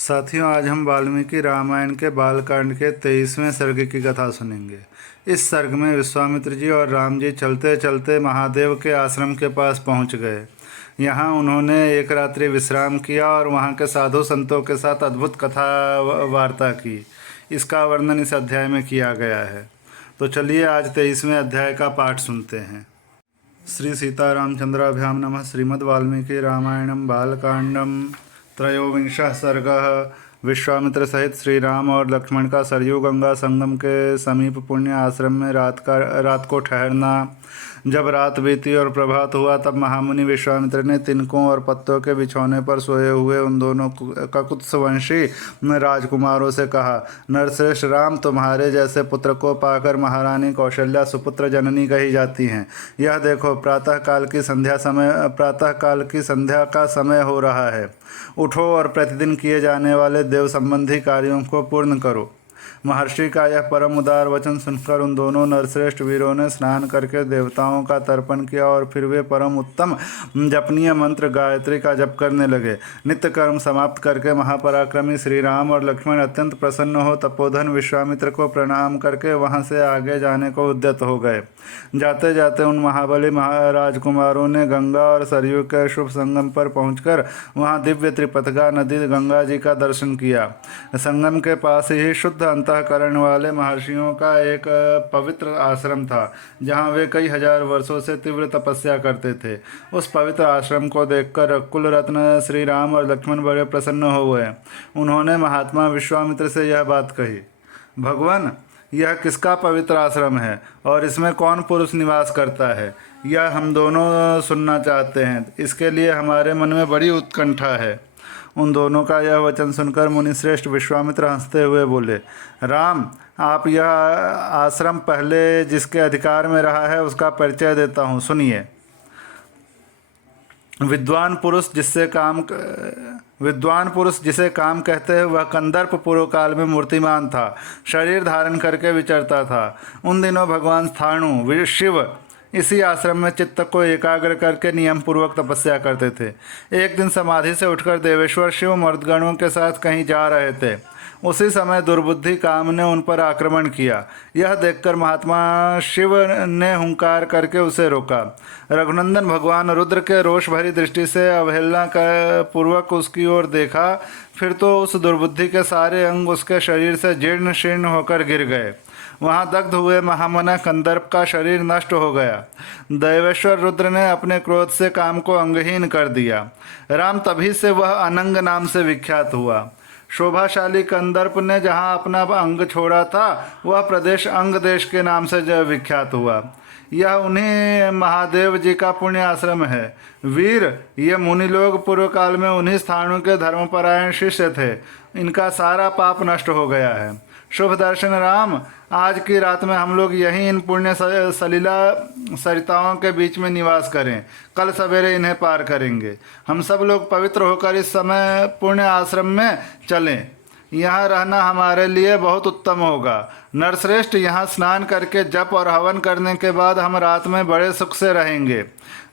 साथियों, आज हम वाल्मीकि रामायण के बालकांड के 23वें सर्ग की कथा सुनेंगे। इस सर्ग में विश्वामित्र जी और राम जी चलते चलते महादेव के आश्रम के पास पहुंच गए। यहाँ उन्होंने एक रात्रि विश्राम किया और वहाँ के साधु संतों के साथ अद्भुत कथा वार्ता की। इसका वर्णन इस अध्याय में किया गया है। तो चलिए आज 23वें अध्याय का पाठ सुनते हैं। श्री सीतारामचंद्राभ्याम नमः। श्रीमद् वाल्मीकि रामायणम बालकांडम त्रयोविंशः सर्गः। विश्वामित्र सहित श्री राम और लक्ष्मण का सरयू गंगा संगम के समीप पुण्य आश्रम में रात को ठहरना। जब रात बीती और प्रभात हुआ तब महामुनि विश्वामित्र ने तिनकों और पत्तों के बिछौने पर सोए हुए उन दोनों ककुत्सवंशी राजकुमारों से कहा, नरश्रेष्ठ राम, तुम्हारे जैसे पुत्र को पाकर महारानी कौशल्या सुपुत्र जननी कही जाती हैं। यह देखो, प्रातःकाल की संध्या का समय हो रहा है। उठो और प्रतिदिन किए जाने वाले देव संबंधी कार्यों को पूर्ण करो। महर्षि का यह परम उदार वचन सुनकर उन दोनों नरश्रेष्ठ वीरों ने स्नान करके देवताओं का तर्पण किया और फिर वे परम उत्तम जपनीय मंत्र गायत्री का जप करने लगे। नित्य कर्म समाप्त करके महापराक्रमी श्री राम और लक्ष्मण अत्यंत प्रसन्न हो तपोधन विश्वामित्र को प्रणाम करके वहां से आगे जाने को उद्यत हो गए। जाते जाते उन महाबली महाराजकुमारों ने गंगा और सरयू के शुभ संगम पर पहुंचकर वहां दिव्य त्रिपथगा नदी गंगा जी का दर्शन किया। संगम के पास ही शुद्ध अंतःकरण वाले महर्षियों का एक पवित्र आश्रम था, जहां वे कई हजार वर्षों से तीव्र तपस्या करते थे। उस पवित्र आश्रम को देखकर कुल रत्न श्री राम और लक्ष्मण बड़े प्रसन्न हो गए। उन्होंने महात्मा विश्वामित्र से यह बात कही, भगवान, यह किसका पवित्र आश्रम है और इसमें कौन पुरुष निवास करता है? यह हम दोनों सुनना चाहते हैं। इसके लिए हमारे मन में बड़ी उत्कंठा है। उन दोनों का यह वचन सुनकर मुनिश्रेष्ठ विश्वामित्र हंसते हुए बोले, राम, आप यह आश्रम पहले जिसके अधिकार में रहा है उसका परिचय देता हूँ, सुनिए। विद्वान पुरुष जिसे काम कहते हैं वह कंदर्प पूर्व काल में मूर्तिमान था, शरीर धारण करके विचरता था। उन दिनों भगवान स्थाणु शिव इसी आश्रम में चित्त को एकाग्र करके नियम पूर्वक तपस्या करते थे। एक दिन समाधि से उठकर देवेश्वर शिव मर्दगणों के साथ कहीं जा रहे थे। उसी समय दुर्बुद्धि काम ने उन पर आक्रमण किया। यह देखकर महात्मा शिव ने हुंकार करके उसे रोका। रघुनंदन भगवान रुद्र के रोष भरी दृष्टि से अवहेलना पूर्वक उसकी ओर देखा। फिर तो उस दुर्बुद्धि के सारे अंग उसके शरीर से जीर्ण शीर्ण होकर गिर गए। वहाँ दग्ध हुए महामना कंदर्प का शरीर नष्ट हो गया। देवेश्वर रुद्र ने अपने क्रोध से काम को अंगहीन कर दिया। राम तभी से वह अनंग नाम से विख्यात हुआ। शोभाशाली कंदर्प ने जहाँ अपना अंग छोड़ा था वह प्रदेश अंग देश के नाम से विख्यात हुआ। यह उन्हीं महादेव जी का पुण्य आश्रम है। वीर, ये मुनि लोग पूर्व काल में उन्हीं स्थानों के धर्मपरायण शिष्य थे। इनका सारा पाप नष्ट हो गया है। शुभ दर्शन राम, आज की रात में हम लोग यहीं इन पुण्य सलीला सरिताओं के बीच में निवास करें। कल सवेरे इन्हें पार करेंगे। हम सब लोग पवित्र होकर इस समय पुण्य आश्रम में चलें। यहाँ रहना हमारे लिए बहुत उत्तम होगा। नरश्रेष्ठ, यहाँ स्नान करके जप और हवन करने के बाद हम रात में बड़े सुख से रहेंगे।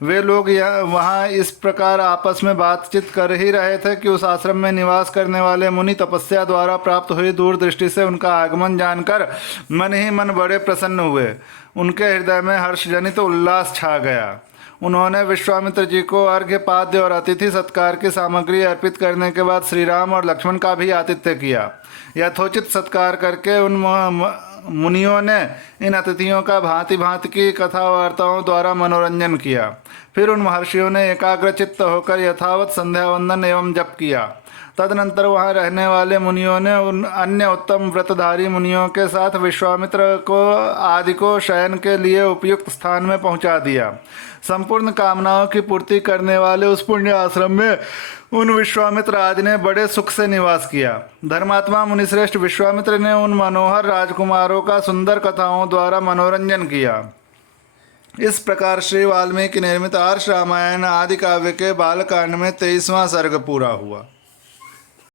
वे लोग वहाँ इस प्रकार आपस में बातचीत कर ही रहे थे कि उस आश्रम में निवास करने वाले मुनि तपस्या द्वारा प्राप्त हुई दूरदृष्टि से उनका आगमन जानकर मन ही मन बड़े प्रसन्न हुए। उनके हृदय में हर्षजनित उल्लास छा गया। उन्होंने विश्वामित्र जी को अर्घ्य पाद्य और अतिथि सत्कार की सामग्री अर्पित करने के बाद श्री राम और लक्ष्मण का भी आतिथ्य किया। यथोचित सत्कार करके उन मुनियों ने इन अतिथियों का भांति भांति की कथा वार्ताओं द्वारा मनोरंजन किया। फिर उन महर्षियों ने एकाग्रचित्त होकर यथावत संध्या वंदन एवं जप किया। तदनंतर वहाँ रहने वाले मुनियों ने उन अन्य उत्तम व्रतधारी मुनियों के साथ विश्वामित्र को आदि को शयन के लिए उपयुक्त स्थान में पहुँचा दिया। संपूर्ण कामनाओं की पूर्ति करने वाले उस पुण्य आश्रम में उन विश्वामित्र आदि ने बड़े सुख से निवास किया। धर्मात्मा मुनिश्रेष्ठ विश्वामित्र ने उन मनोहर राजकुमारों का सुंदर कथाओं द्वारा मनोरंजन किया। इस प्रकार श्री वाल्मीकि निर्मित आर्ष रामायण आदि काव्य के बालकांड में 23वां सर्ग पूरा हुआ।